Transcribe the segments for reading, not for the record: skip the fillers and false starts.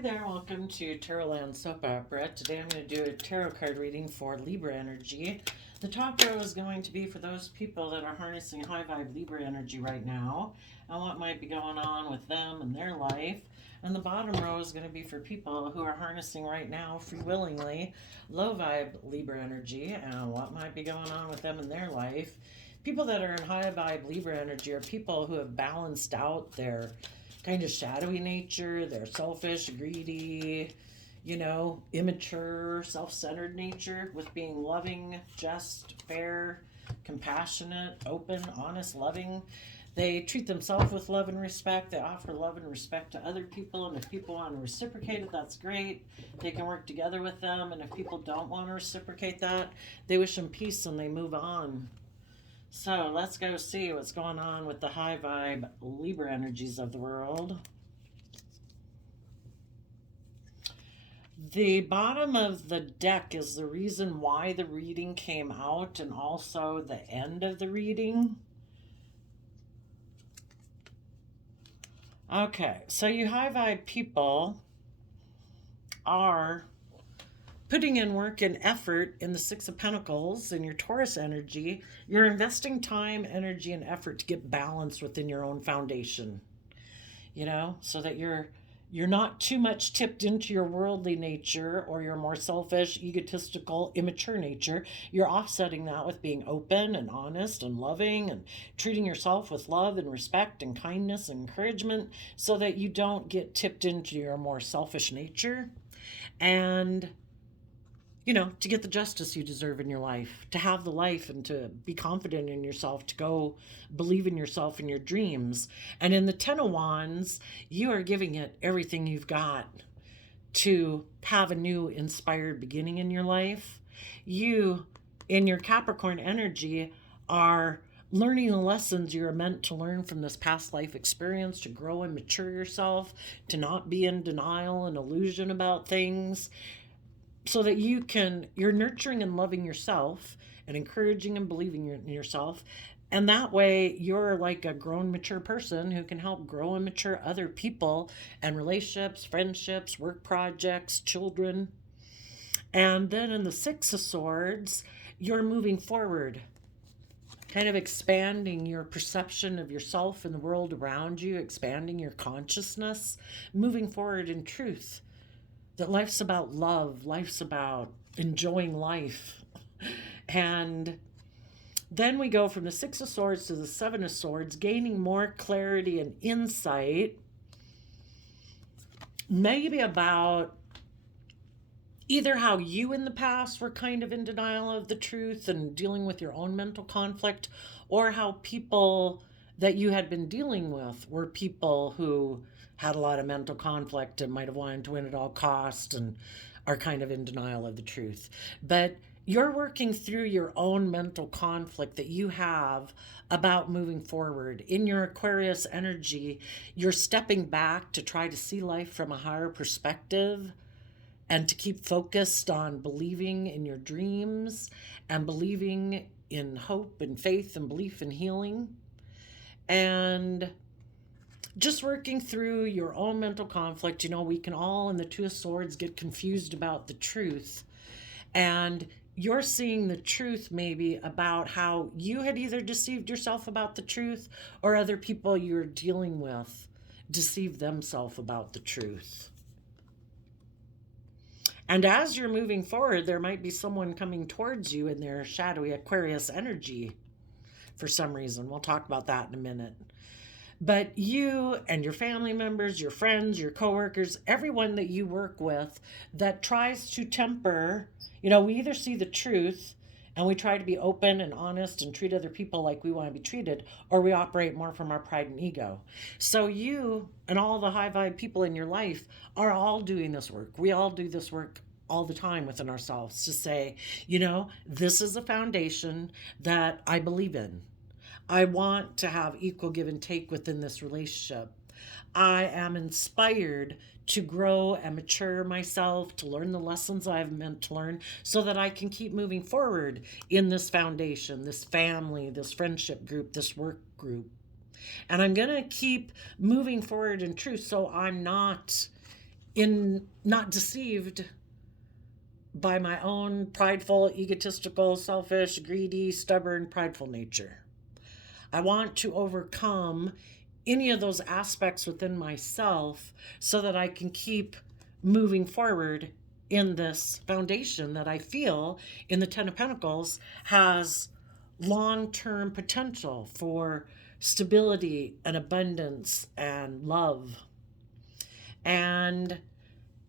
Hi there, welcome to Tarotland Soap Opera. Today I'm going to do a tarot card reading for Libra energy. The top row is going to be for those people that are harnessing high vibe Libra energy right now and what might be going on with them and their life. And the bottom row is going to be for people who are harnessing right now, free willingly, low vibe Libra energy and what might be going on with them in their life. People that are in high vibe Libra energy are people who have balanced out their kind of shadowy nature, they're selfish, greedy, immature, self-centered nature with being loving, just, fair, compassionate, open, honest, loving. They treat themselves with love and respect. They offer love and respect to other people, and if people want to reciprocate it, that's great. They can work together with them, and if people don't want to reciprocate that, they wish them peace and they move on. So let's go see what's going on with the high vibe Libra energies of the world. The bottom of the deck is the reason why the reading came out and also the end of the reading. Okay, so you high vibe people are putting in work and effort in the Six of Pentacles in your Taurus energy. You're investing time, energy, and effort to get balance within your own foundation, so that you're not too much tipped into your worldly nature or your more selfish, egotistical, immature nature. You're offsetting that with being open and honest and loving and treating yourself with love and respect and kindness and encouragement so that you don't get tipped into your more selfish nature. And to get the justice you deserve in your life, to have the life and to be confident in yourself, to go believe in yourself and your dreams. And in the Ten of Wands, you are giving it everything you've got to have a new inspired beginning in your life. You, in your Capricorn energy, are learning the lessons you're meant to learn from this past life experience, to grow and mature yourself, to not be in denial and illusion about things, so that you're nurturing and loving yourself and encouraging and believing in yourself. And that way you're like a grown, mature person who can help grow and mature other people and relationships, friendships, work projects, children. And then in the Six of Swords, you're moving forward, kind of expanding your perception of yourself and the world around you, expanding your consciousness, moving forward in truth. That life's about love, life's about enjoying life. And then we go from the Six of Swords to the Seven of Swords, gaining more clarity and insight, maybe about either how you in the past were kind of in denial of the truth and dealing with your own mental conflict, or how people that you had been dealing with were people who had a lot of mental conflict and might have wanted to win at all costs and are kind of in denial of the truth. But you're working through your own mental conflict that you have about moving forward. In your Aquarius energy, you're stepping back to try to see life from a higher perspective and to keep focused on believing in your dreams and believing in hope and faith and belief in healing. And just working through your own mental conflict. We can all in the Two of Swords get confused about the truth. And you're seeing the truth maybe about how you had either deceived yourself about the truth or other people you're dealing with deceived themselves about the truth. And as you're moving forward, there might be someone coming towards you in their shadowy Aquarius energy for some reason. We'll talk about that in a minute. But you and your family members, your friends, your coworkers, everyone that you work with that tries to temper, we either see the truth and we try to be open and honest and treat other people like we want to be treated, or we operate more from our pride and ego. So you and all the high vibe people in your life are all doing this work. We all do this work all the time within ourselves to say, this is a foundation that I believe in. I want to have equal give and take within this relationship. I am inspired to grow and mature myself, to learn the lessons I've meant to learn so that I can keep moving forward in this foundation, this family, this friendship group, this work group. And I'm going to keep moving forward in truth so I'm not in not deceived by my own prideful, egotistical, selfish, greedy, stubborn, prideful nature. I want to overcome any of those aspects within myself so that I can keep moving forward in this foundation that I feel in the Ten of Pentacles has long term potential for stability and abundance and love. And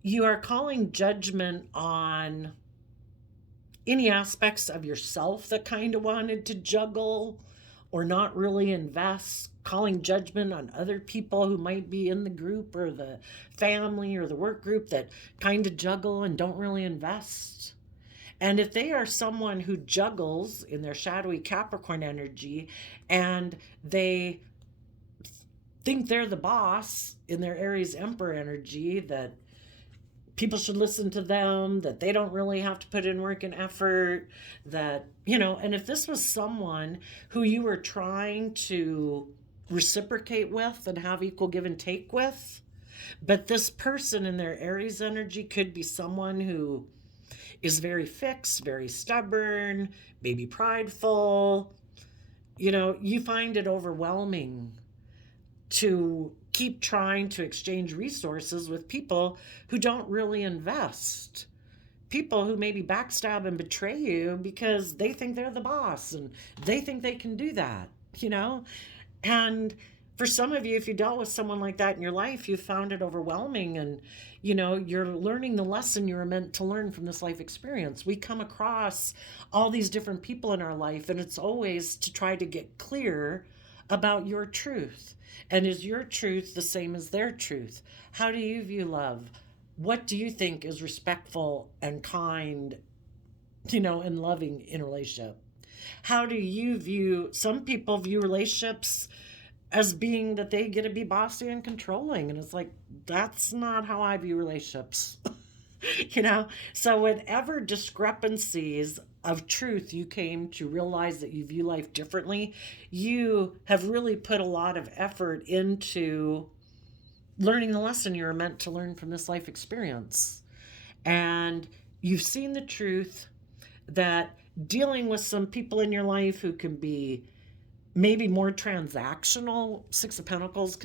you are calling judgment on any aspects of yourself that kind of wanted to juggle or not really invest, calling judgment on other people who might be in the group or the family or the work group that kind of juggle and don't really invest. And if they are someone who juggles in their shadowy Capricorn energy and they think they're the boss in their Aries Emperor energy, that people should listen to them, that they don't really have to put in work and effort, that, and if this was someone who you were trying to reciprocate with and have equal give and take with, but this person in their Aries energy could be someone who is very fixed, very stubborn, maybe prideful, you find it overwhelming to keep trying to exchange resources with people who don't really invest. People who maybe backstab and betray you because they think they're the boss and they think they can do that, And for some of you, if you dealt with someone like that in your life, you found it overwhelming and, you're learning the lesson you were meant to learn from this life experience. We come across all these different people in our life, and it's always to try to get clear about your truth. And is your truth the same as their truth? How do you view love? What do you think is respectful and kind, and loving in a relationship? How do you view, some people view relationships as being that they get to be bossy and controlling. And it's like, that's not how I view relationships. So whatever discrepancies of truth you came to realize that you view life differently, you have really put a lot of effort into learning the lesson you were meant to learn from this life experience. And you've seen the truth that dealing with some people in your life who can be maybe more transactional. Six of Pentacles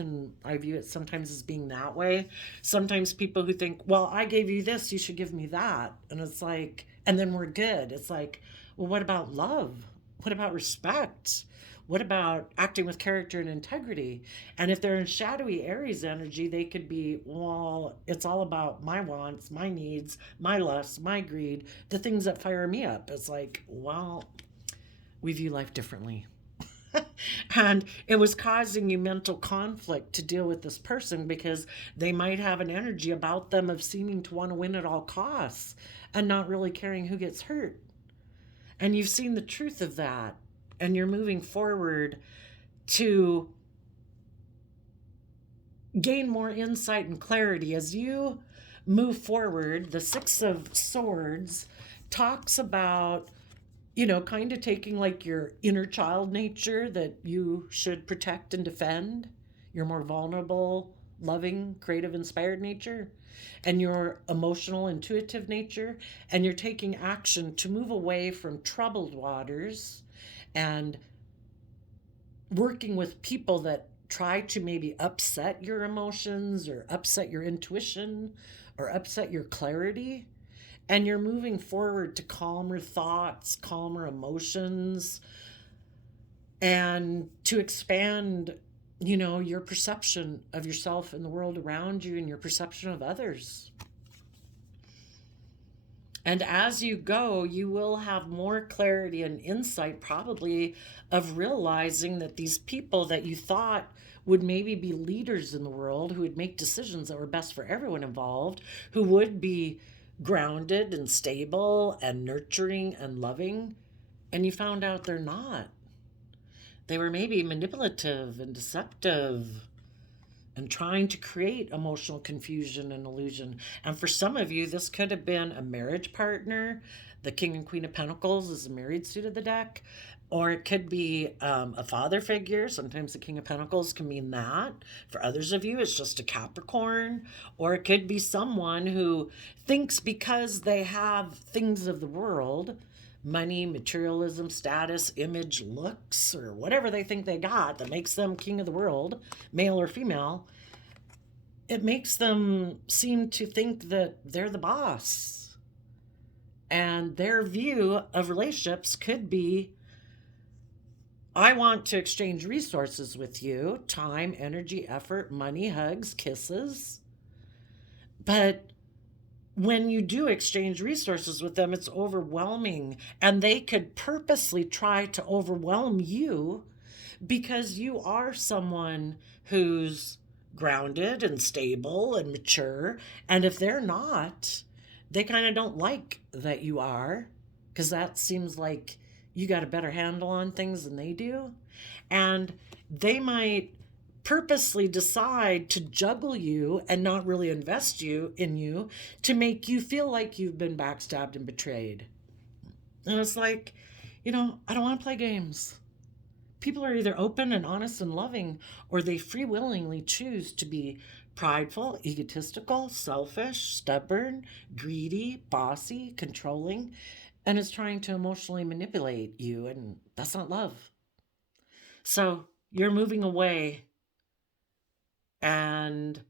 I view it sometimes as being that way. Sometimes people who think, well, I gave you this, you should give me that. And it's like, and then we're good. It's like, well, what about love? What about respect? What about acting with character and integrity? And if they're in shadowy Aries energy, they could be, well, it's all about my wants, my needs, my lusts, my greed, the things that fire me up. It's like, well, we view life differently. And it was causing you mental conflict to deal with this person because they might have an energy about them of seeming to want to win at all costs and not really caring who gets hurt. And you've seen the truth of that, and you're moving forward to gain more insight and clarity. As you move forward, the Six of Swords talks about kind of taking like your inner child nature that you should protect and defend, your more vulnerable, loving, creative, inspired nature, and your emotional, intuitive nature, and you're taking action to move away from troubled waters and working with people that try to maybe upset your emotions or upset your intuition or upset your clarity. And you're moving forward to calmer thoughts, calmer emotions, and to expand, your perception of yourself and the world around you and your perception of others. And as you go, you will have more clarity and insight, probably, of realizing that these people that you thought would maybe be leaders in the world, who would make decisions that were best for everyone involved, who would be grounded and stable and nurturing and loving, and you found out they're not. They were maybe manipulative and deceptive and trying to create emotional confusion and illusion. And for some of you, this could have been a marriage partner. The King and Queen of Pentacles is a married suit of the deck. Or it could be a father figure. Sometimes the King of Pentacles can mean that. For others of you, it's just a Capricorn. Or it could be someone who thinks because they have things of the world, money, materialism, status, image, looks, or whatever they think they got that makes them king of the world, male or female, it makes them seem to think that they're the boss. And their view of relationships could be, I want to exchange resources with you, time, energy, effort, money, hugs, kisses. But when you do exchange resources with them, it's overwhelming. And they could purposely try to overwhelm you because you are someone who's grounded and stable and mature. And if they're not, they kind of don't like that you are, because that seems like you got a better handle on things than they do. And they might purposely decide to juggle you and not really invest in you to make you feel like you've been backstabbed and betrayed. And it's like, I don't want to play games. People are either open and honest and loving, or they free willingly choose to be prideful, egotistical, selfish, stubborn, greedy, bossy, controlling, and is trying to emotionally manipulate you. And that's not love. So you're moving away and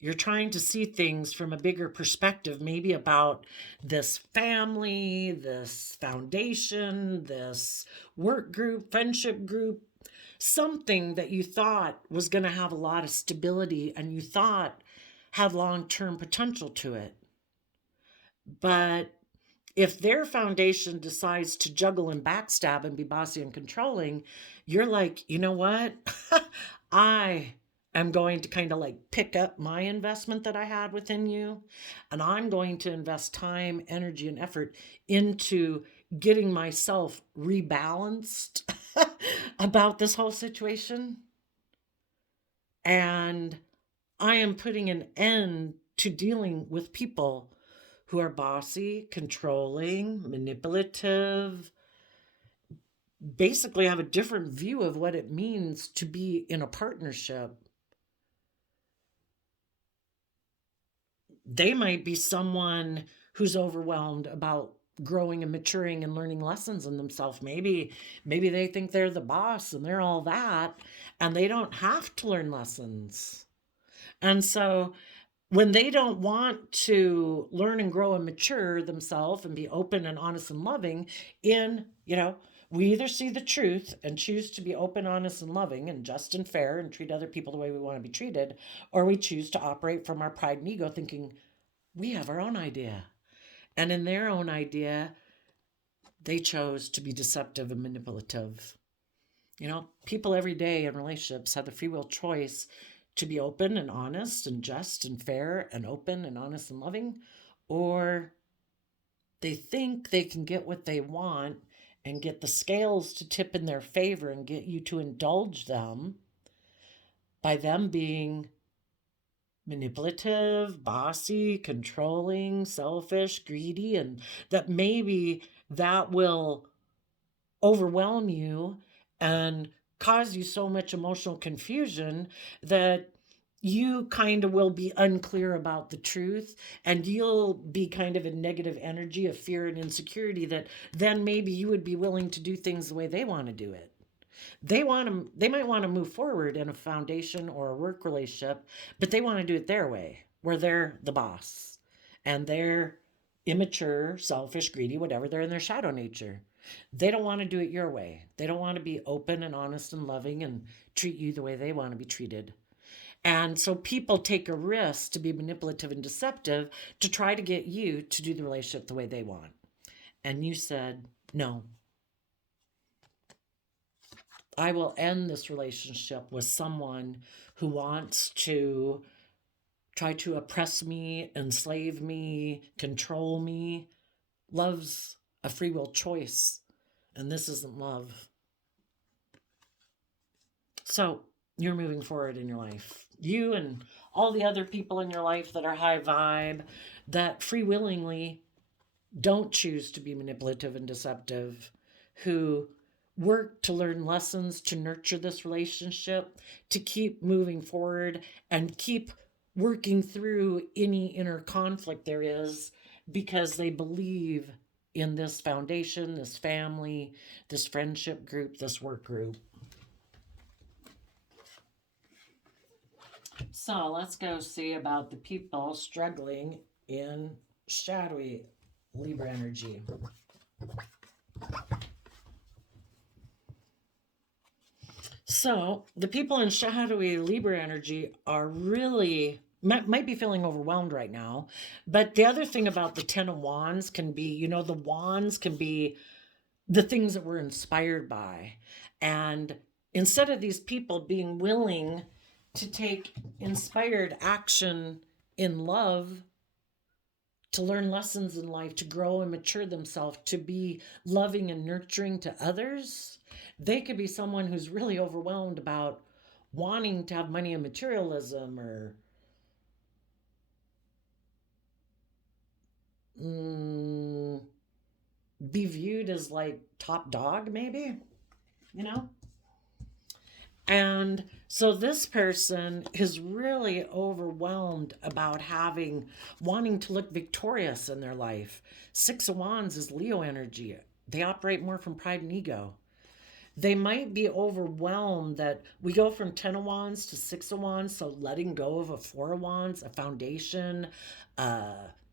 you're trying to see things from a bigger perspective, maybe about this family, this foundation, this work group, friendship group, something that you thought was going to have a lot of stability and you thought had long-term potential to it. But if their foundation decides to juggle and backstab and be bossy and controlling, you're like, you know what? I am going to kind of like pick up my investment that I had within you, and I'm going to invest time, energy, and effort into getting myself rebalanced about this whole situation. And I am putting an end to dealing with people who are bossy, controlling, manipulative, basically have a different view of what it means to be in a partnership. They might be someone who's overwhelmed about growing and maturing and learning lessons in themselves. Maybe they think they're the boss and they're all that, and they don't have to learn lessons. And so when they don't want to learn and grow and mature themselves and be open and honest and loving we either see the truth and choose to be open, honest, and loving and just and fair and treat other people the way we want to be treated, or we choose to operate from our pride and ego thinking we have our own idea. And in their own idea, they chose to be deceptive and manipulative. People every day in relationships have the free will choice to be open and honest and just and fair and open and honest and loving, or they think they can get what they want and get the scales to tip in their favor and get you to indulge them by them being manipulative, bossy, controlling, selfish, greedy, and that maybe that will overwhelm you and cause you so much emotional confusion that you kind of will be unclear about the truth, and you'll be kind of in negative energy of fear and insecurity that then maybe you would be willing to do things the way they want to do it. They might want to move forward in a foundation or a work relationship, but they want to do it their way, where they're the boss and they're immature, selfish, greedy, whatever. They're in their shadow nature. They don't want to do it your way. They don't want to be open and honest and loving and treat you the way they want to be treated. And so people take a risk to be manipulative and deceptive to try to get you to do the relationship the way they want. And you said, no, I will end this relationship with someone who wants to try to oppress me, enslave me, control me. Love's a free will choice, and this isn't love. So you're moving forward in your life. You and all the other people in your life that are high vibe, that free willingly don't choose to be manipulative and deceptive, who work to learn lessons, to nurture this relationship, to keep moving forward and keep working through any inner conflict there is because they believe in this foundation, this family, this friendship group, this work group. So let's go see about the people struggling in shadowy Libra energy. So the people in shadowy Libra energy are really might be feeling overwhelmed right now. But the other thing about the Ten of Wands can be, the wands can be the things that we're inspired by. And instead of these people being willing to take inspired action in love, to learn lessons in life, to grow and mature themselves, to be loving and nurturing to others, they could be someone who's really overwhelmed about wanting to have money and materialism, or be viewed as like top dog, maybe, you know? And so this person is really overwhelmed about wanting to look victorious in their life. Six of Wands is Leo energy. They operate more from pride and ego. They might be overwhelmed that we go from 10 of Wands to 6 of Wands. So letting go of a 4 of Wands, a foundation,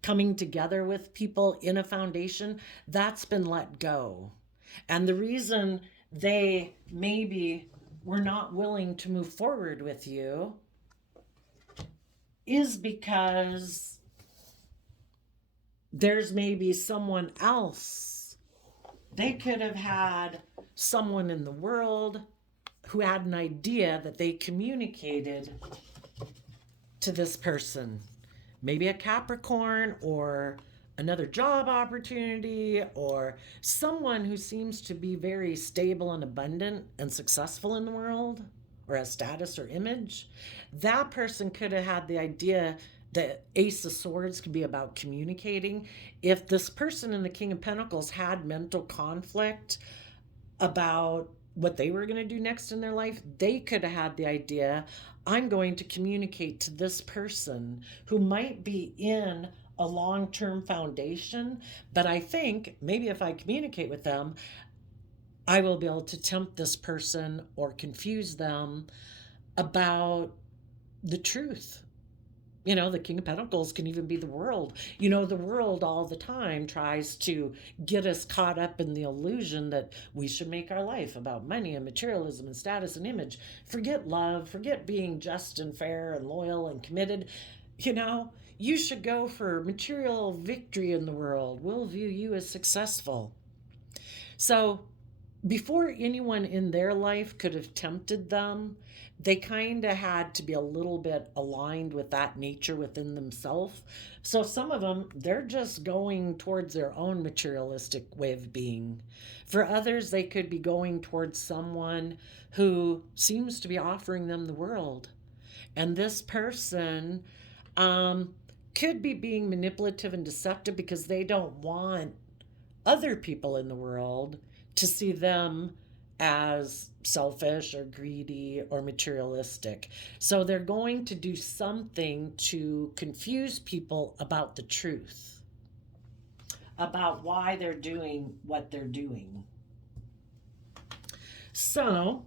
coming together with people in a foundation, that's been let go. And the reason they maybe were not willing to move forward with you is because there's maybe someone else. They could have had someone in the world who had an idea that they communicated to this person. Maybe a Capricorn, or another job opportunity, or someone who seems to be very stable and abundant and successful in the world, or has status or image. That person could have had the idea that Ace of Swords could be about communicating. If this person in the King of Pentacles had mental conflict about what they were going to do next in their life, they could have had the idea, I'm going to communicate to this person who might be in a long-term foundation, but I think maybe if I communicate with them, I will be able to tempt this person or confuse them about the truth. The King of Pentacles can even be the world. The world all the time tries to get us caught up in the illusion that we should make our life about money and materialism and status and image. Forget love, forget being just and fair and loyal and committed. You should go for material victory in the world. We'll view you as successful. So before anyone in their life could have tempted them, they kind of had to be a little bit aligned with that nature within themselves. So some of them, they're just going towards their own materialistic way of being. For others, they could be going towards someone who seems to be offering them the world. And this person could be being manipulative and deceptive because they don't want other people in the world to see them as selfish or greedy or materialistic. So they're going to do something to confuse people about the truth, about why they're doing what they're doing. So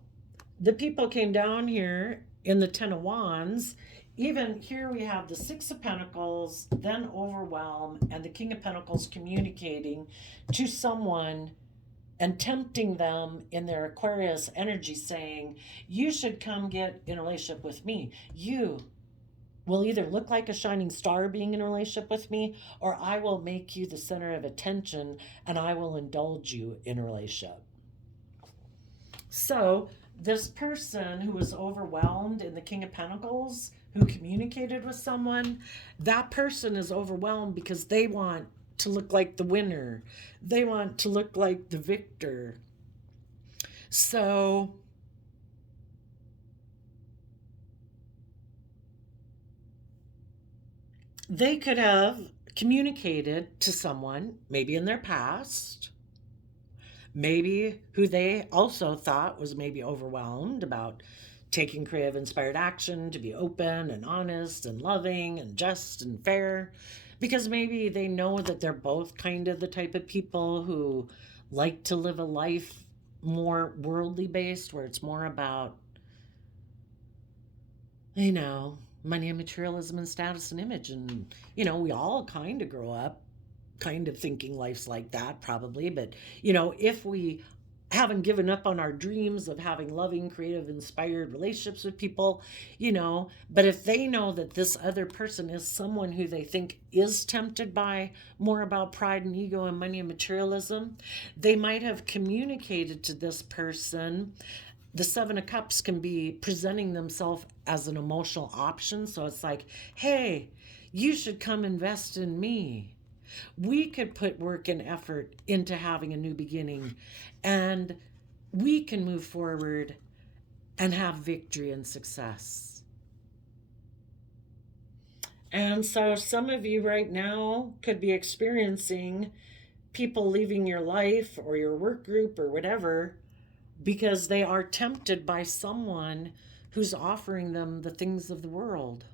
the people came down here in the 10 of Wands. Even here we have the 6 of Pentacles, then overwhelm, and the King of Pentacles communicating to someone and tempting them in their Aquarius energy, saying, you should come get in a relationship with me. You will either look like a shining star being in a relationship with me, or I will make you the center of attention and I will indulge you in a relationship. So this person who was overwhelmed in the King of Pentacles, who communicated with someone, that person is overwhelmed because they want to look like the winner. They want to look like the victor. So They could have communicated to someone, maybe in their past, maybe who they also thought was maybe overwhelmed about taking creative inspired action to be open and honest and loving and just and fair, because maybe they know that they're both kind of the type of people who like to live a life more worldly based, where it's more about, money and materialism and status and image. And we all kind of grow up kind of thinking life's like that, probably. But if we haven't given up on our dreams of having loving, creative, inspired relationships with people, but if they know that this other person is someone who they think is tempted by more about pride and ego and money and materialism, they might have communicated to this person. The Seven of Cups can be presenting themselves as an emotional option. So it's like, hey, you should come invest in me. We could put work and effort into having a new beginning, and we can move forward and have victory and success. And so some of you right now could be experiencing people leaving your life or your work group or whatever because they are tempted by someone who's offering them the things of the world,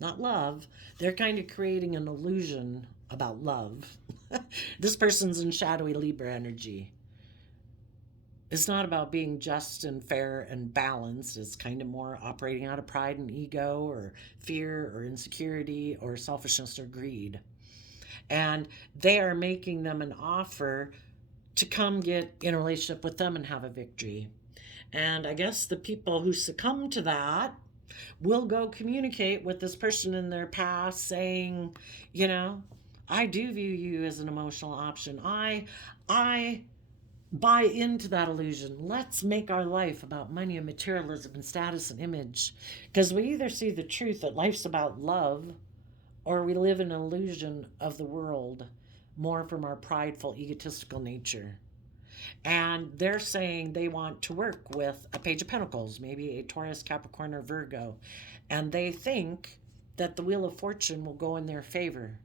not love. They're kind of creating an illusion about love. This person's in shadowy Libra energy. It's not about being just and fair and balanced. It's kind of more operating out of pride and ego or fear or insecurity or selfishness or greed. And they are making them an offer to come get in a relationship with them and have a victory. And I guess the people who succumb to that will go communicate with this person in their past saying, I do view you as an emotional option. I buy into that illusion. Let's make our life about money and materialism and status and image. Because we either see the truth that life's about love, or we live in an illusion of the world more from our prideful, egotistical nature. And they're saying they want to work with a Page of Pentacles, maybe a Taurus, Capricorn, or Virgo. And they think that the Wheel of Fortune will go in their favor.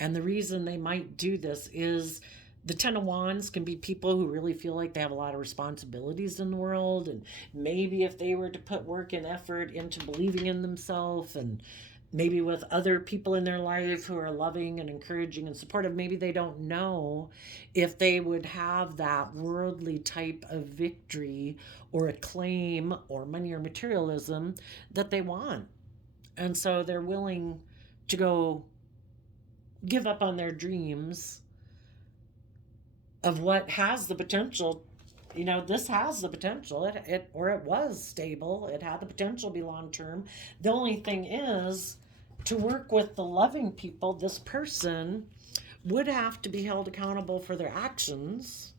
And the reason they might do this is the Ten of Wands can be people who really feel like they have a lot of responsibilities in the world. And maybe if they were to put work and effort into believing in themselves, and maybe with other people in their life who are loving and encouraging and supportive, maybe they don't know if they would have that worldly type of victory or acclaim or money or materialism that they want. And so they're willing to go give up on their dreams of what has the potential. This has the potential. It was stable. It had the potential to be long term. The only thing is, to work with the loving people, this person would have to be held accountable for their actions,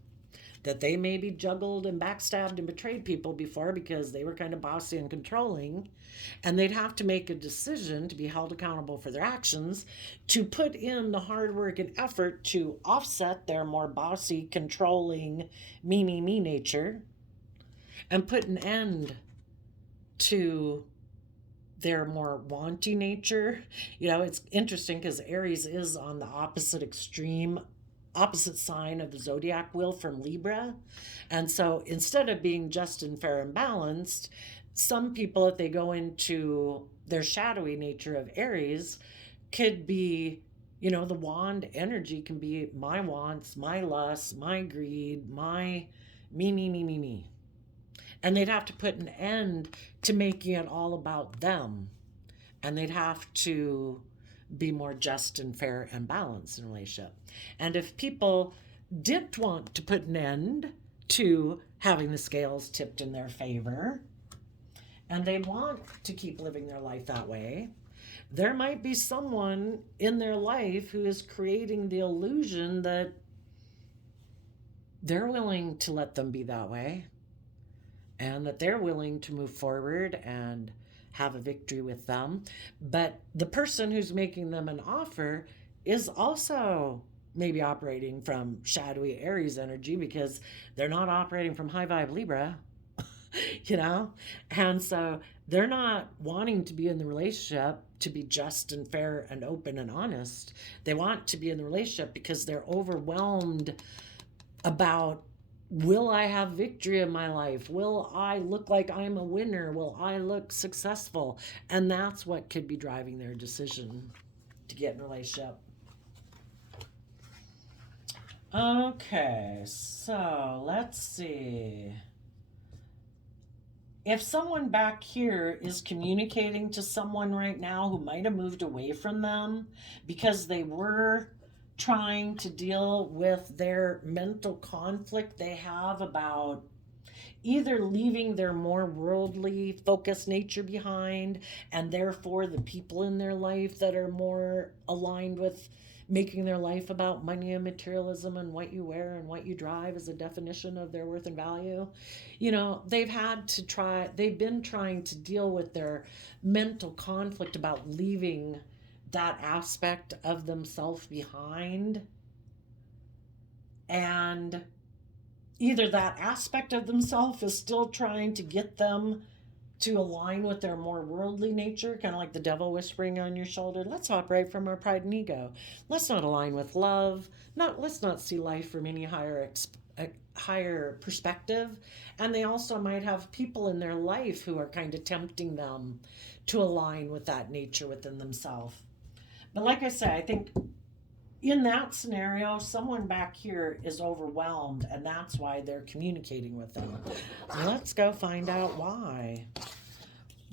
that they maybe juggled and backstabbed and betrayed people before because they were kind of bossy and controlling. And they'd have to make a decision to be held accountable for their actions, to put in the hard work and effort to offset their more bossy, controlling, me nature, and put an end to their more wanty nature. It's interesting because Aries is on the opposite sign of the zodiac wheel from Libra. And so instead of being just and fair and balanced, some people, if they go into their shadowy nature of Aries, could be, the wand energy can be my wants, my lusts, my greed, my me. And they'd have to put an end to making it all about them. And they'd have to be more just and fair and balanced in a relationship. And if people didn't want to put an end to having the scales tipped in their favor, and they want to keep living their life that way, there might be someone in their life who is creating the illusion that they're willing to let them be that way, and that they're willing to move forward and have a victory with them. But the person who's making them an offer is also maybe operating from shadowy Aries energy, because they're not operating from high vibe Libra. you know? And so they're not wanting to be in the relationship to be just and fair and open and honest. They want to be in the relationship because they're overwhelmed about, will I have victory in my life? Will I look like I'm a winner? Will I look successful? And that's what could be driving their decision to get in a relationship. Okay, so let's see. If someone back here is communicating to someone right now who might have moved away from them because they were trying to deal with their mental conflict they have about either leaving their more worldly focused nature behind, and therefore the people in their life that are more aligned with making their life about money and materialism and what you wear and what you drive as a definition of their worth and value. They've been trying to deal with their mental conflict about leaving that aspect of themselves behind, and either that aspect of themselves is still trying to get them to align with their more worldly nature, kind of like the devil whispering on your shoulder. Let's operate from our pride and ego. Let's not align with love. Let's not see life from any higher perspective. And they also might have people in their life who are kind of tempting them to align with that nature within themselves. But like I said, I think in that scenario, someone back here is overwhelmed, and that's why they're communicating with them. Let's go find out why.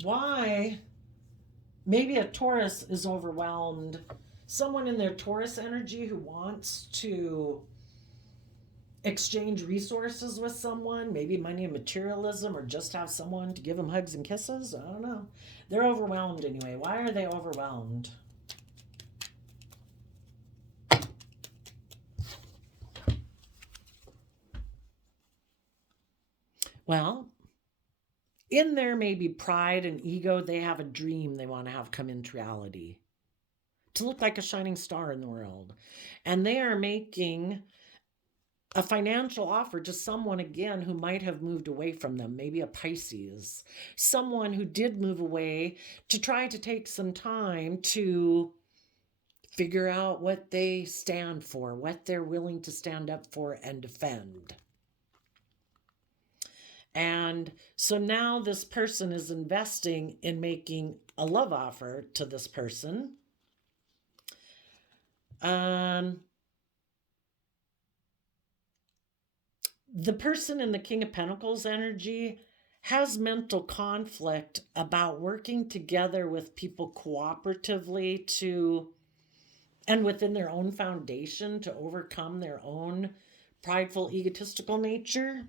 Why? Maybe a Taurus is overwhelmed. Someone in their Taurus energy who wants to exchange resources with someone, maybe money and materialism, or just have someone to give them hugs and kisses. I don't know. They're overwhelmed anyway. Why are they overwhelmed? Well, in there may be pride and ego. They have a dream they want to have come into reality, to look like a shining star in the world. And they are making a financial offer to someone, again, who might have moved away from them, maybe a Pisces, someone who did move away, to try to take some time to figure out what they stand for, what they're willing to stand up for and defend. And so now this person is investing in making a love offer to this person. The person in the King of Pentacles energy has mental conflict about working together with people cooperatively and within their own foundation, to overcome their own prideful, egotistical nature.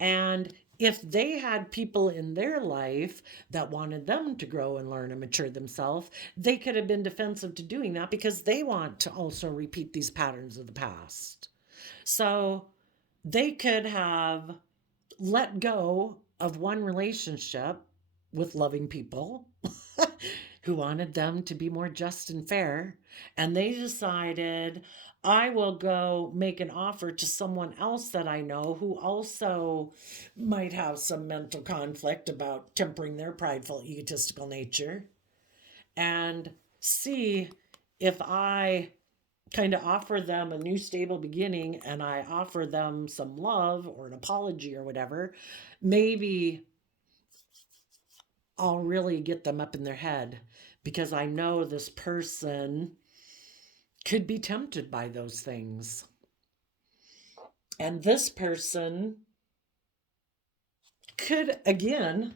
And if they had people in their life that wanted them to grow and learn and mature themselves, they could have been defensive to doing that because they want to also repeat these patterns of the past. So they could have let go of one relationship with loving people who wanted them to be more just and fair. And they decided, I will go make an offer to someone else that I know who also might have some mental conflict about tempering their prideful, egotistical nature, and see if I kind of offer them a new stable beginning and I offer them some love or an apology or whatever, maybe I'll really get them up in their head, because I know this person could be tempted by those things. And this person could, again,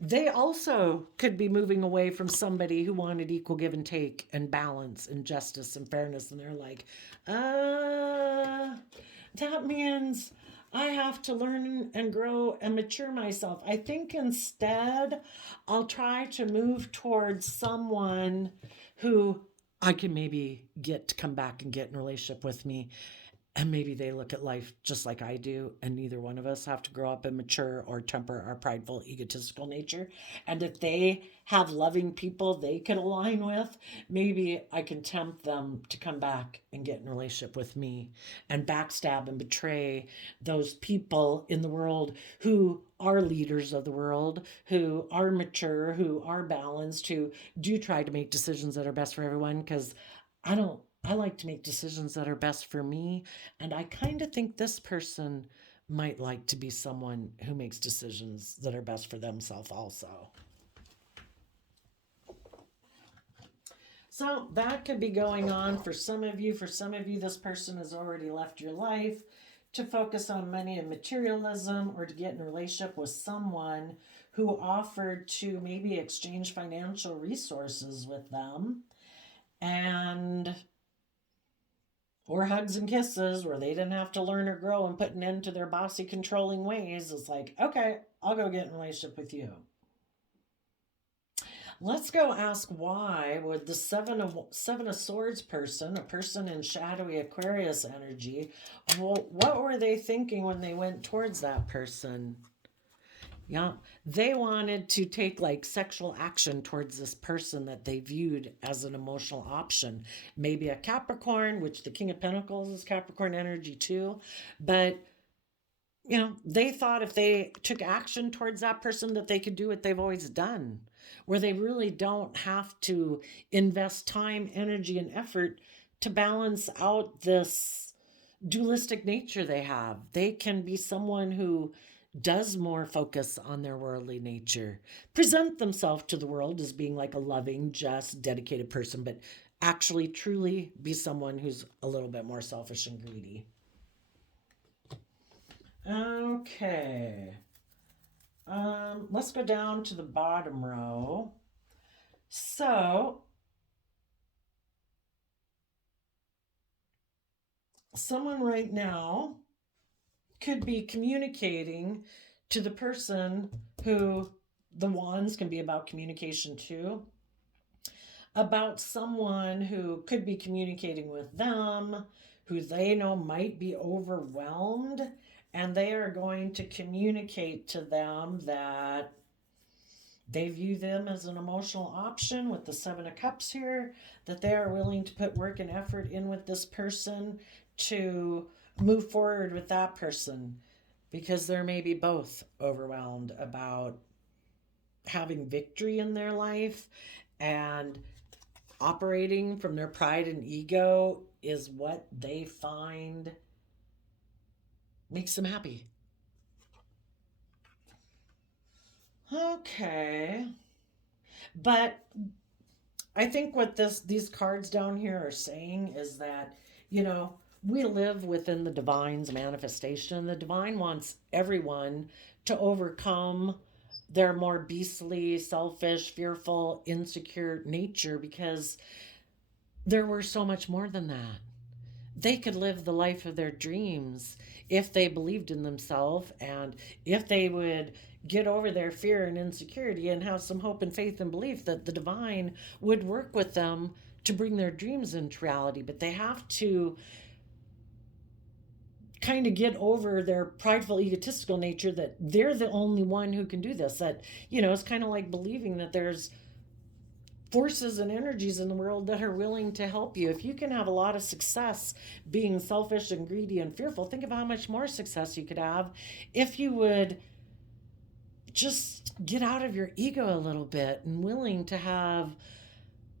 they also could be moving away from somebody who wanted equal give and take and balance and justice and fairness. And they're like, that means I have to learn and grow and mature myself. I think instead I'll try to move towards someone who I can maybe get to come back and get in a relationship with me And maybe they look at life just like I do, and neither one of us have to grow up and mature or temper our prideful, egotistical nature. And if they have loving people they can align with, maybe I can tempt them to come back and get in a relationship with me and backstab and betray those people in the world who are leaders of the world, who are mature, who are balanced, who do try to make decisions that are best for everyone. Because I don't, I like to make decisions that are best for me. And I kind of think this person might like to be someone who makes decisions that are best for themselves also. So that could be going on for some of you. For some of you, this person has already left your life to focus on money and materialism, or to get in a relationship with someone who offered to maybe exchange financial resources with them, and or hugs and kisses where they didn't have to learn or grow and put an end to their bossy controlling ways. It's like, okay, I'll go get in a relationship with you. Let's go ask why would the seven of swords person, a person in shadowy Aquarius energy, well, what were they thinking when they went towards that person? Yeah, they wanted to take like sexual action towards this person that they viewed as an emotional option. Maybe a Capricorn, which the King of Pentacles is Capricorn energy too. But, they thought if they took action towards that person that they could do what they've always done, where they really don't have to invest time, energy, and effort to balance out this dualistic nature they have. They can be someone who does more focus on their worldly nature, present themselves to the world as being like a loving, just, dedicated person, but actually truly be someone who's a little bit more selfish and greedy. Okay. Let's go down to the bottom row. So, someone right now could be communicating to the person who the wands can be about communication to, about someone who could be communicating with them, who they know might be overwhelmed, and they are going to communicate to them that they view them as an emotional option with the Seven of Cups here, that they are willing to put work and effort in with this person to move forward with that person, because they're maybe both overwhelmed about having victory in their life, and operating from their pride and ego is what they find makes them happy. Okay. But I think what these cards down here are saying is that, we live within the divine's manifestation. The divine wants everyone to overcome their more beastly, selfish, fearful, insecure nature, because there were so much more than that. They could live the life of their dreams if they believed in themselves, and if they would get over their fear and insecurity and have some hope and faith and belief that the divine would work with them to bring their dreams into reality. But they have to kind of get over their prideful, egotistical nature, that they're the only one who can do this. That, it's kind of like believing that there's forces and energies in the world that are willing to help you. If you can have a lot of success being selfish and greedy and fearful, think of how much more success you could have if you would just get out of your ego a little bit and willing to have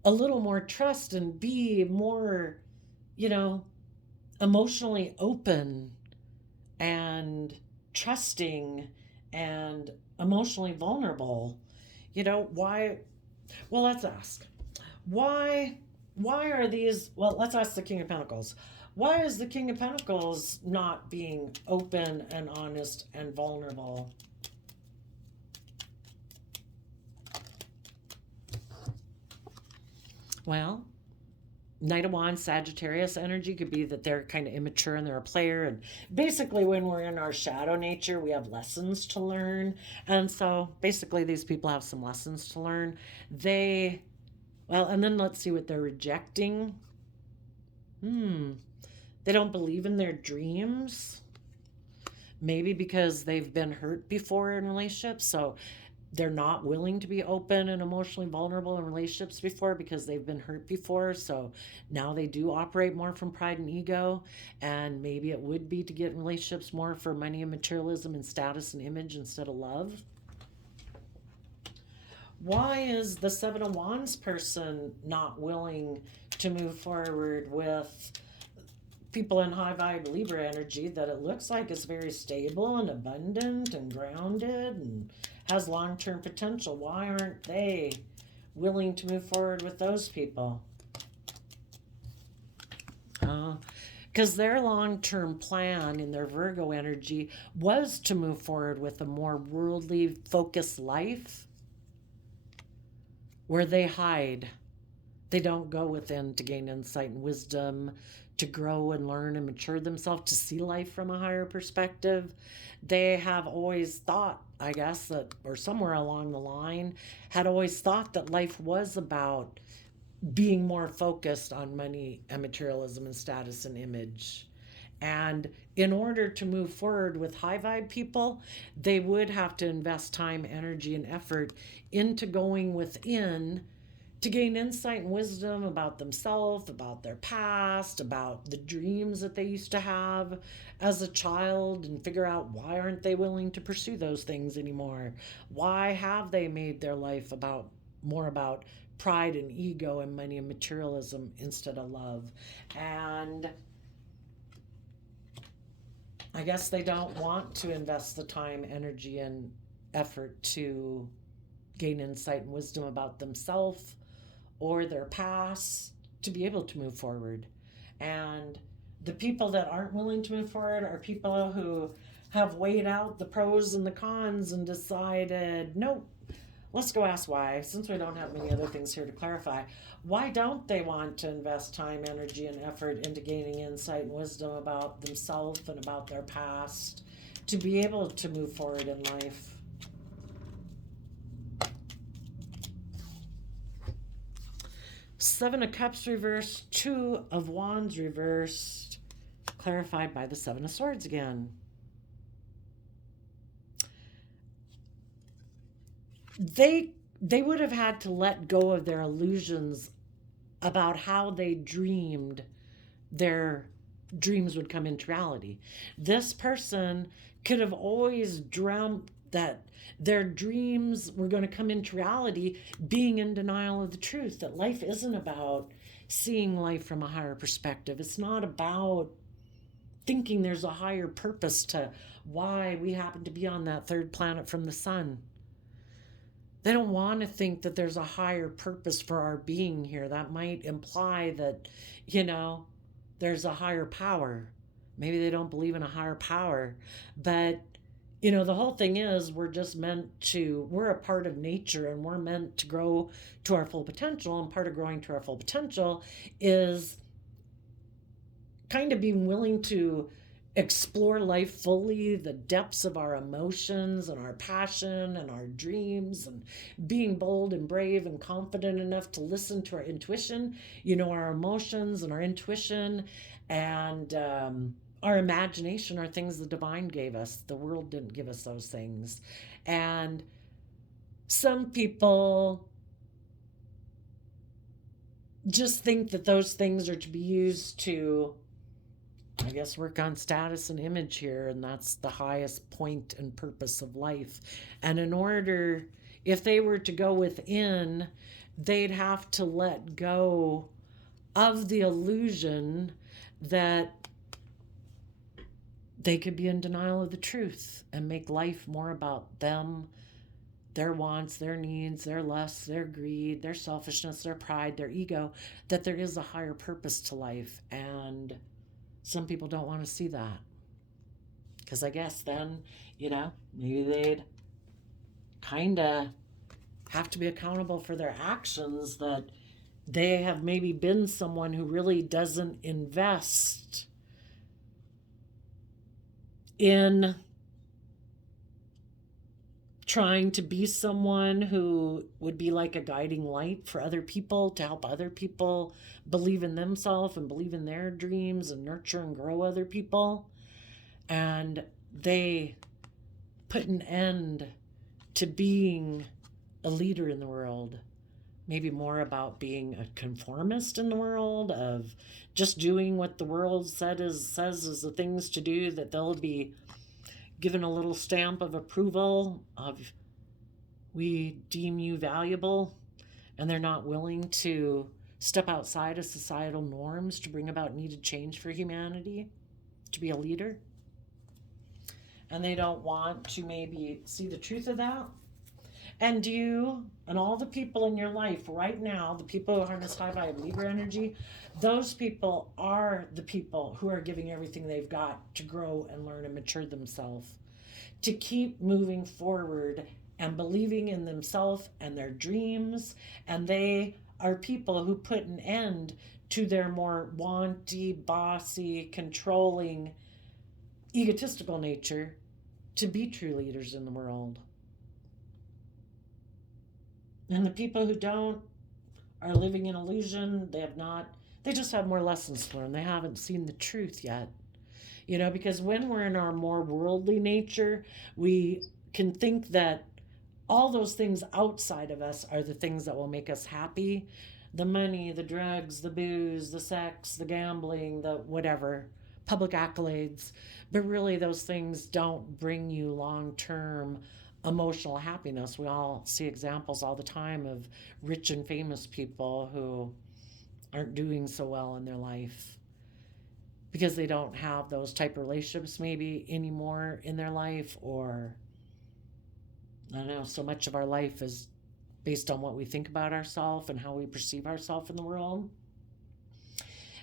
a little more trust and be more, emotionally open and trusting and emotionally vulnerable. Why? Well, let's ask. Why are these, well, let's ask the King of Pentacles. Why is the King of Pentacles not being open and honest and vulnerable? Well, Knight of Wands, Sagittarius energy could be that they're kind of immature and they're a player. And basically, when we're in our shadow nature, we have lessons to learn. And so basically, these people have some lessons to learn. And then let's see what they're rejecting. They don't believe in their dreams. Maybe because they've been hurt before in relationships. So they're not willing to be open and emotionally vulnerable in relationships before because they've been hurt before. So now they do operate more from pride and ego. And maybe it would be to get in relationships more for money and materialism and status and image instead of love. Why is the Seven of Wands person not willing to move forward with people in high vibe Libra energy that it looks like is very stable and abundant and grounded and has long term potential? Why aren't they willing to move forward with those people? Because their long term plan in their Virgo energy was to move forward with a more worldly focused life where they hide. They don't go within to gain insight and wisdom, to grow and learn and mature themselves, to see life from a higher perspective. They have always thought, I guess, that, or somewhere along the line, had always thought that life was about being more focused on money and materialism and status and image. And in order to move forward with high vibe people, they would have to invest time, energy, and effort into going within to gain insight and wisdom about themselves, about their past, about the dreams that they used to have as a child, and figure out why aren't they willing to pursue those things anymore? Why have they made their life about more about pride and ego and money and materialism instead of love? And I guess they don't want to invest the time, energy, and effort to gain insight and wisdom about themselves or their past to be able to move forward. And the people that aren't willing to move forward are people who have weighed out the pros and the cons and decided, nope, let's go ask why, since we don't have many other things here to clarify. Why don't they want to invest time, energy, and effort into gaining insight and wisdom about themselves and about their past to be able to move forward in life? Seven of Cups reversed, Two of Wands reversed, clarified by the Seven of Swords again. They would have had to let go of their illusions about how they dreamed their dreams would come into reality. This person could have always dreamt that their dreams were going to come into reality, being in denial of the truth, that life isn't about seeing life from a higher perspective. It's not about thinking there's a higher purpose to why we happen to be on that third planet from the sun. They don't want to think that there's a higher purpose for our being here. That might imply that, there's a higher power. Maybe they don't believe in a higher power. But, the whole thing is we're a part of nature and we're meant to grow to our full potential. And part of growing to our full potential is kind of being willing to explore life fully, the depths of our emotions and our passion and our dreams, and being bold and brave and confident enough to listen to our intuition, our emotions and our intuition and our imagination are things the divine gave us. The world didn't give us those things. And some people just think that those things are to be used to, I guess, work on status and image here, and that's the highest point and purpose of life. And if they were to go within, they'd have to let go of the illusion that they could be in denial of the truth and make life more about them, their wants, their needs, their lusts, their greed, their selfishness, their pride, their ego, that there is a higher purpose to life. And some people don't want to see that. Because I guess then, maybe they'd kind of have to be accountable for their actions, that they have maybe been someone who really doesn't invest in trying to be someone who would be like a guiding light for other people, to help other people believe in themselves and believe in their dreams and nurture and grow other people. And they put an end to being a leader in the world. Maybe more about being a conformist in the world, of just doing what the world says is the things to do, that they'll be given a little stamp of approval of, we deem you valuable, and they're not willing to step outside of societal norms to bring about needed change for humanity, to be a leader. And they don't want to maybe see the truth of that. And you and all the people in your life right now, the people who harness high vibe Libra energy, those people are the people who are giving everything they've got to grow and learn and mature themselves, to keep moving forward and believing in themselves and their dreams. And they are people who put an end to their more wanty, bossy, controlling, egotistical nature to be true leaders in the world. And the people who don't are living in illusion. They just have more lessons to learn. They haven't seen the truth yet. Because when we're in our more worldly nature, we can think that all those things outside of us are the things that will make us happy. The money, the drugs, the booze, the sex, the gambling, the whatever, public accolades. But really, those things don't bring you long-term emotional happiness. We all see examples all the time of rich and famous people who aren't doing so well in their life because they don't have those type of relationships maybe anymore in their life, or I don't know, so much of our life is based on what we think about ourselves and how we perceive ourselves in the world.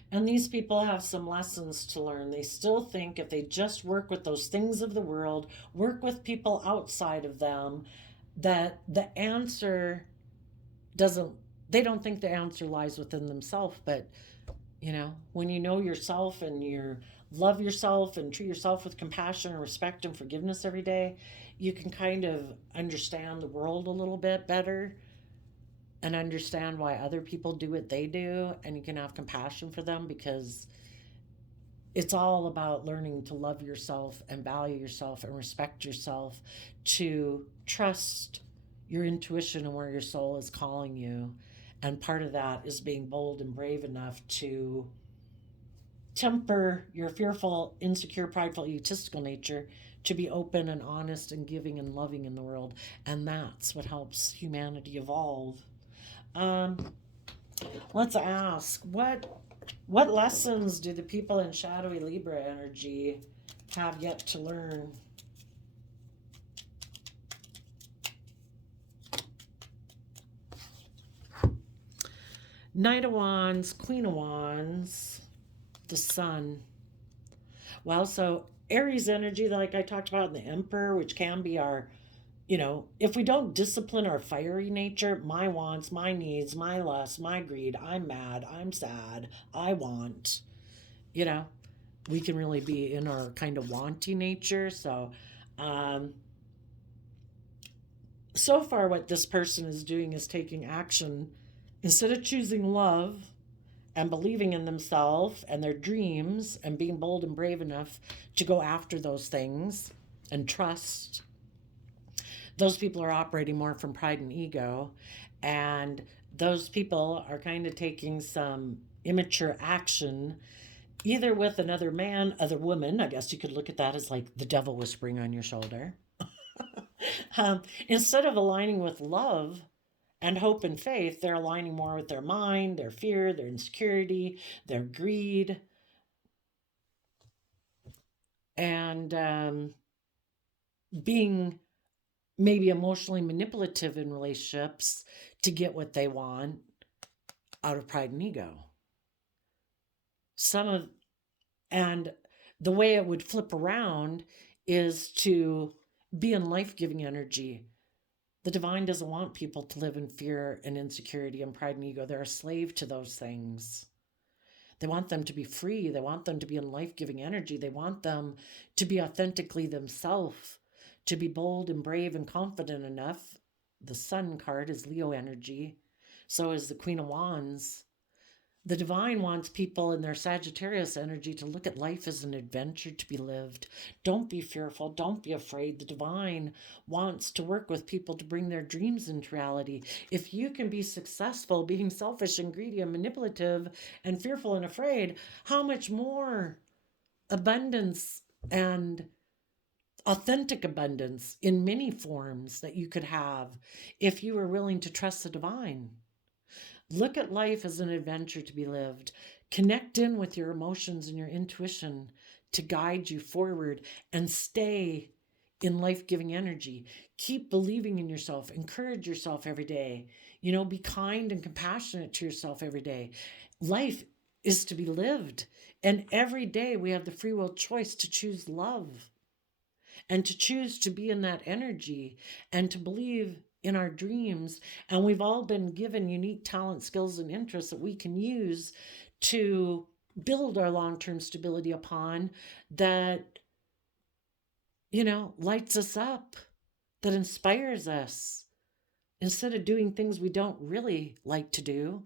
And these people have some lessons to learn. They still think if they just work with those things of the world, work with people outside of them, that the answer they don't think the answer lies within themselves. But, when you know yourself and you love yourself and treat yourself with compassion and respect and forgiveness every day, you can kind of understand the world a little bit better and understand why other people do what they do, and you can have compassion for them, because it's all about learning to love yourself and value yourself and respect yourself, to trust your intuition and where your soul is calling you. And part of that is being bold and brave enough to temper your fearful, insecure, prideful, egotistical nature, to be open and honest and giving and loving in the world. And that's what helps humanity evolve. Let's ask, what lessons do the people in shadowy Libra energy have yet to learn? Knight of Wands, Queen of Wands, the Sun. Well, so Aries energy, like I talked about in the Emperor, which can be our, if we don't discipline our fiery nature, my wants, my needs, my lust, my greed, I'm mad, I'm sad, I want, we can really be in our kind of wanty nature. So, so far what this person is doing is taking action. Instead of choosing love and believing in themselves and their dreams and being bold and brave enough to go after those things and trust, those people are operating more from pride and ego. And those people are kind of taking some immature action, either with another man, other woman. I guess you could look at that as like the devil whispering on your shoulder. Instead of aligning with love and hope and faith, they're aligning more with their mind, their fear, their insecurity, their greed, and being maybe emotionally manipulative in relationships to get what they want out of pride and ego. And the way it would flip around is to be in life-giving energy. The divine doesn't want people to live in fear and insecurity and pride and ego. They're a slave to those things. They want them to be free. They want them to be in life-giving energy. They want them to be authentically themselves, to be bold and brave and confident enough. The Sun card is Leo energy. So is the Queen of Wands. The divine wants people in their Sagittarius energy to look at life as an adventure to be lived. Don't be fearful. Don't be afraid. The divine wants to work with people to bring their dreams into reality. If you can be successful being selfish and greedy and manipulative and fearful and afraid, how much more abundance and authentic abundance in many forms that you could have if you were willing to trust the divine. Look at life as an adventure to be lived. Connect in with your emotions and your intuition to guide you forward and stay in life-giving energy. Keep believing in yourself. Encourage yourself every day. Be kind and compassionate to yourself every day. Life is to be lived. And every day we have the free will choice to choose love and to choose to be in that energy and to believe in our dreams. And we've all been given unique talent, skills, and interests that we can use to build our long-term stability upon that, lights us up, that inspires us, instead of doing things we don't really like to do,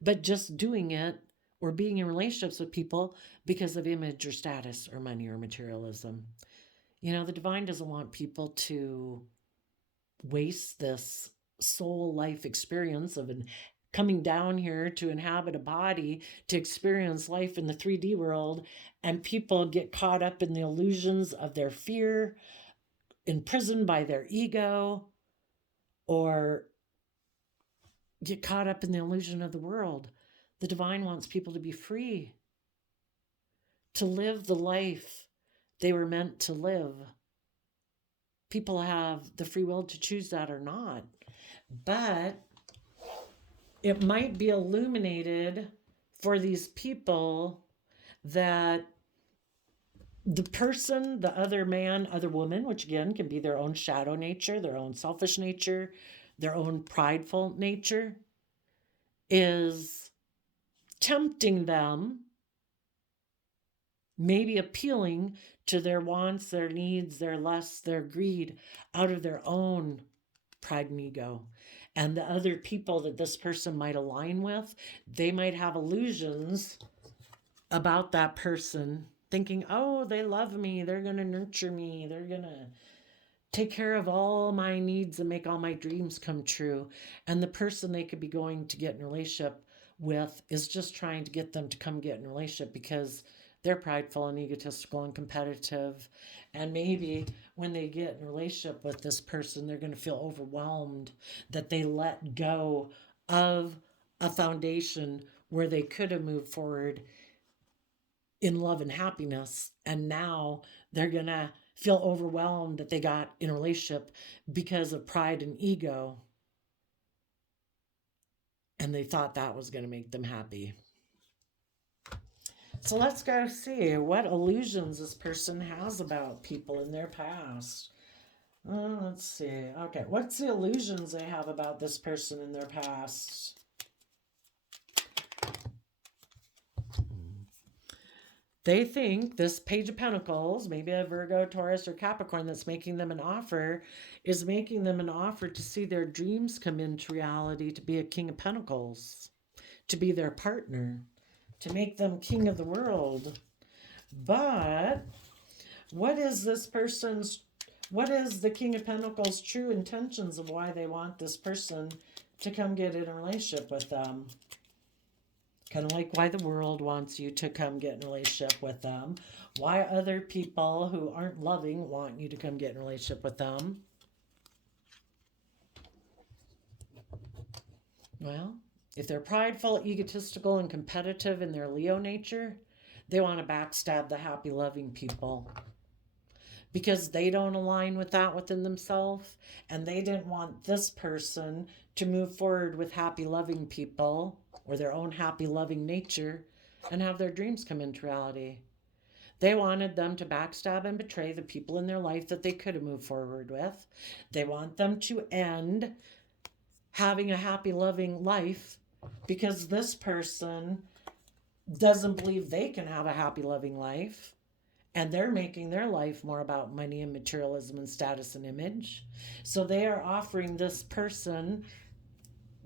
but just doing it or being in relationships with people because of image or status or money or materialism. The divine doesn't want people to waste this soul life experience of coming down here to inhabit a body, to experience life in the 3D world, and people get caught up in the illusions of their fear, imprisoned by their ego, or get caught up in the illusion of the world. The divine wants people to be free, to live the life they were meant to live. People have the free will to choose that or not. But it might be illuminated for these people that the person, the other man, other woman, which again can be their own shadow nature, their own selfish nature, their own prideful nature, is tempting them, maybe appealing to their wants, their needs, their lusts, their greed out of their own pride and ego. And the other people that this person might align with, they might have illusions about that person, thinking, oh, they love me, they're going to nurture me, they're going to take care of all my needs and make all my dreams come true. And the person they could be going to get in a relationship with is just trying to get them to come get in a relationship because they're prideful and egotistical and competitive. And maybe when they get in a relationship with this person, they're going to feel overwhelmed that they let go of a foundation where they could have moved forward in love and happiness. And now they're going to feel overwhelmed that they got in a relationship because of pride and ego. And they thought that was going to make them happy. So let's go see what illusions this person has about people in their past. Let's see. Okay, what's the illusions they have about this person in their past? They think this Page of Pentacles, maybe a Virgo, Taurus, or Capricorn that's making them an offer, is making them an offer to see their dreams come into reality, to be a King of Pentacles, to be their partner, to make them king of the world. But what is the King of Pentacles' true intentions of why they want this person to come get in a relationship with them? Kind of like why the world wants you to come get in a relationship with them. Why other people who aren't loving want you to come get in a relationship with them. Well, if they're prideful, egotistical, and competitive in their Leo nature, they want to backstab the happy, loving people because they don't align with that within themselves, and they didn't want this person to move forward with happy, loving people or their own happy, loving nature and have their dreams come into reality. They wanted them to backstab and betray the people in their life that they could have moved forward with. They want them to end having a happy, loving life because this person doesn't believe they can have a happy, loving life. and they're making their life more about money and materialism and status and image. So they are offering this person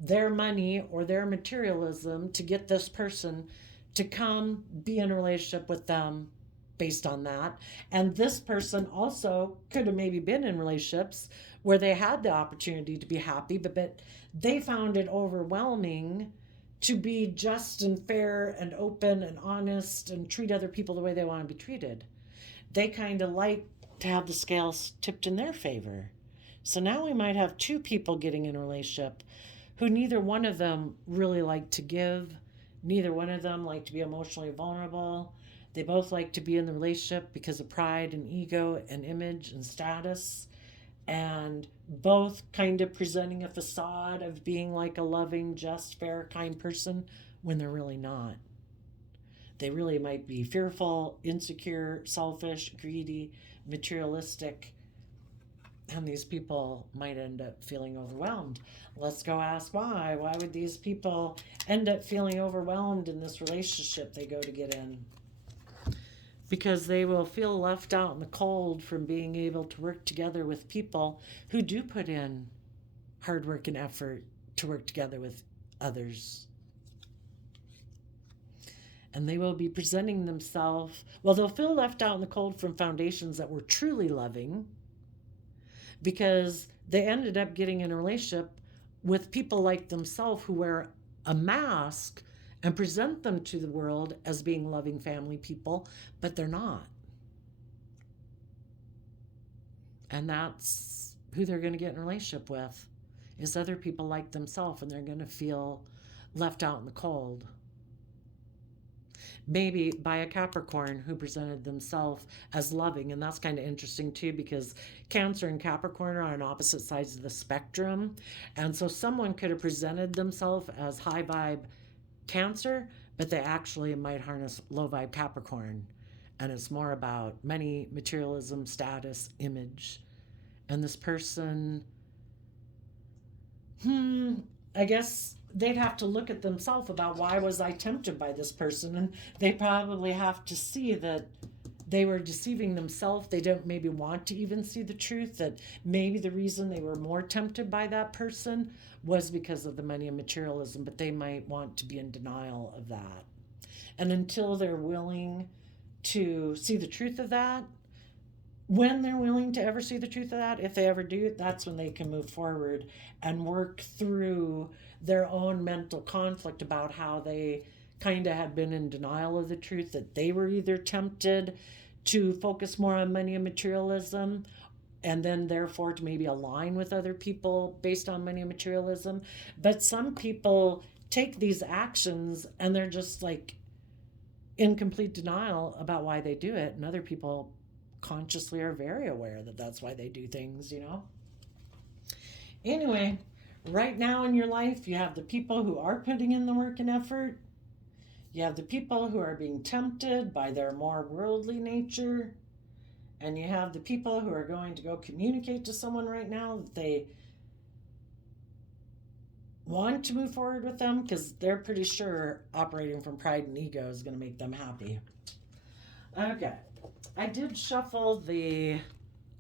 their money or their materialism to get this person to come be in a relationship with them based on that. And this person also could have maybe been in relationships where they had the opportunity to be happy, but they found it overwhelming to be just and fair and open and honest and treat other people the way they want to be treated. They kind of like to have the scales tipped in their favor. So now we might have two people getting in a relationship who neither one of them really like to give, neither one of them like to be emotionally vulnerable. They both like to be in the relationship because of pride and ego and image and status, and both kind of presenting a facade of being like a loving, just, fair, kind person when they're really not. They really might be fearful, insecure, selfish, greedy, materialistic, and these people might end up feeling overwhelmed. Let's go ask why. Why would these people end up feeling overwhelmed in this relationship they go to get in? Because they will feel left out in the cold from being able to work together with people who do put in hard work and effort to work together with others. And they will be presenting themselves, well, they'll feel left out in the cold from foundations that were truly loving, because they ended up getting in a relationship with people like themselves who wear a mask and present them to the world as being loving family people, but they're not. And that's who they're going to get in a relationship with, is other people like themselves, and they're going to feel left out in the cold. Maybe by a Capricorn who presented themselves as loving. And that's kind of interesting too, because Cancer and Capricorn are on opposite sides of the spectrum. And so someone could have presented themselves as high vibe Cancer, but they actually might harness low vibe Capricorn. And it's more about money, materialism, status, image. And this person, I guess they'd have to look at themselves about, why was I tempted by this person? And they probably have to see that they were deceiving themselves. They don't maybe want to even see the truth, that maybe the reason they were more tempted by that person was because of the money and materialism, but they might want to be in denial of that. And until they're willing to see the truth of that, when they're willing to ever see the truth of that, if they ever do, that's when they can move forward and work through their own mental conflict about how they kind of had been in denial of the truth, that they were either tempted to focus more on money and materialism, and then therefore to maybe align with other people based on money and materialism. But some people take these actions and they're just like in complete denial about why they do it, and other people consciously are very aware that that's why they do things, you know. Anyway, right now in your life, you have the people who are putting in the work and effort. You have the people who are being tempted by their more worldly nature. And you have the people who are going to go communicate to someone right now that they want to move forward with them, because they're pretty sure operating from pride and ego is going to make them happy. Okay. I did shuffle the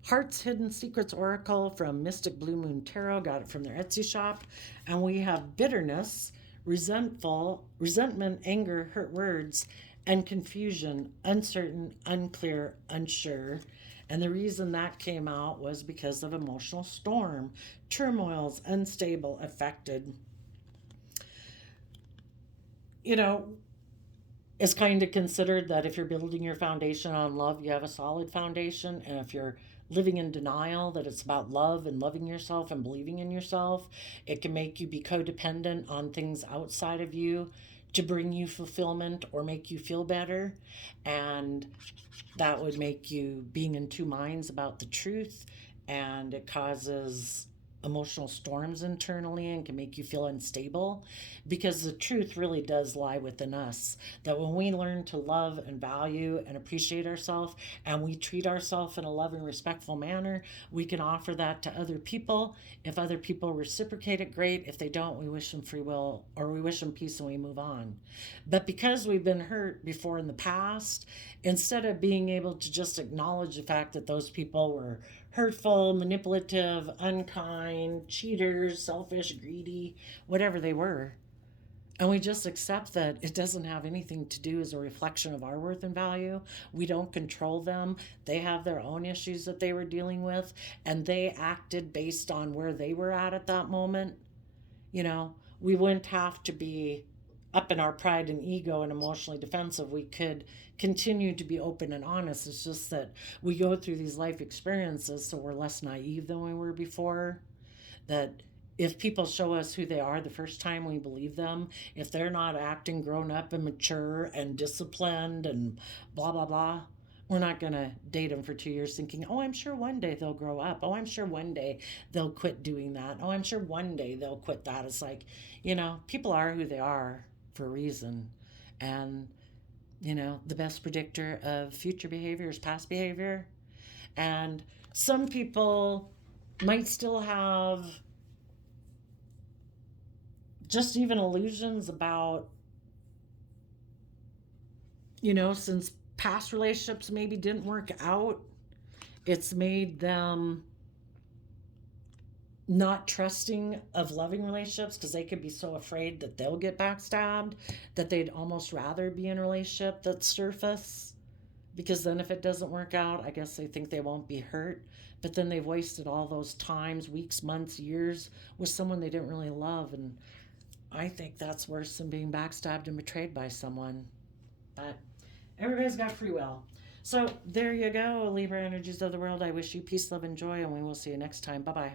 Heart's Hidden Secrets Oracle from Mystic Blue Moon Tarot. Got it from their Etsy shop. And we have bitterness, resentment, anger, hurt words, and confusion, uncertain, unclear, unsure. And the reason that came out was because of emotional storm, turmoils, unstable, affected. You know, it's kind of considered that if you're building your foundation on love, you have a solid foundation. And if you're living in denial that it's about love and loving yourself and believing in yourself, it can make you be codependent on things outside of you to bring you fulfillment or make you feel better. And that would make you being in two minds about the truth. And it causes emotional storms internally and can make you feel unstable, because the truth really does lie within us, that when we learn to love and value and appreciate ourselves, and we treat ourselves in a loving, respectful manner, we can offer that to other people. If other people reciprocate it, great. If they don't, we wish them free will, or we wish them peace, and we move on. But because we've been hurt before in the past, instead of being able to just acknowledge the fact that those people were hurtful, manipulative, unkind, cheaters, selfish, greedy, whatever they were, and we just accept that it doesn't have anything to do as a reflection of our worth and value. We don't control them. They have their own issues that they were dealing with, and they acted based on where they were at that moment. You know, we wouldn't have to be up in our pride and ego and emotionally defensive. We could continue to be open and honest. It's just that we go through these life experiences, so we're less naive than we were before. That if people show us who they are the first time, we believe them. If they're not acting grown up and mature and disciplined and blah, blah, blah, we're not going to date them for 2 years thinking, oh, I'm sure one day they'll grow up. Oh, I'm sure one day they'll quit doing that. Oh, I'm sure one day they'll quit that. It's like, people are who they are for a reason. And, the best predictor of future behavior is past behavior. And some people might still have just even illusions about, since past relationships maybe didn't work out, it's made them not trusting of loving relationships, because they could be so afraid that they'll get backstabbed that they'd almost rather be in a relationship that's surface, because then if it doesn't work out, I guess they think they won't be hurt. But then they've wasted all those times, weeks, months, years with someone they didn't really love. And I think that's worse than being backstabbed and betrayed by someone. But everybody's got free will. So there you go, Libra energies of the world. I wish you peace, love, and joy, and we will see you next time. Bye bye.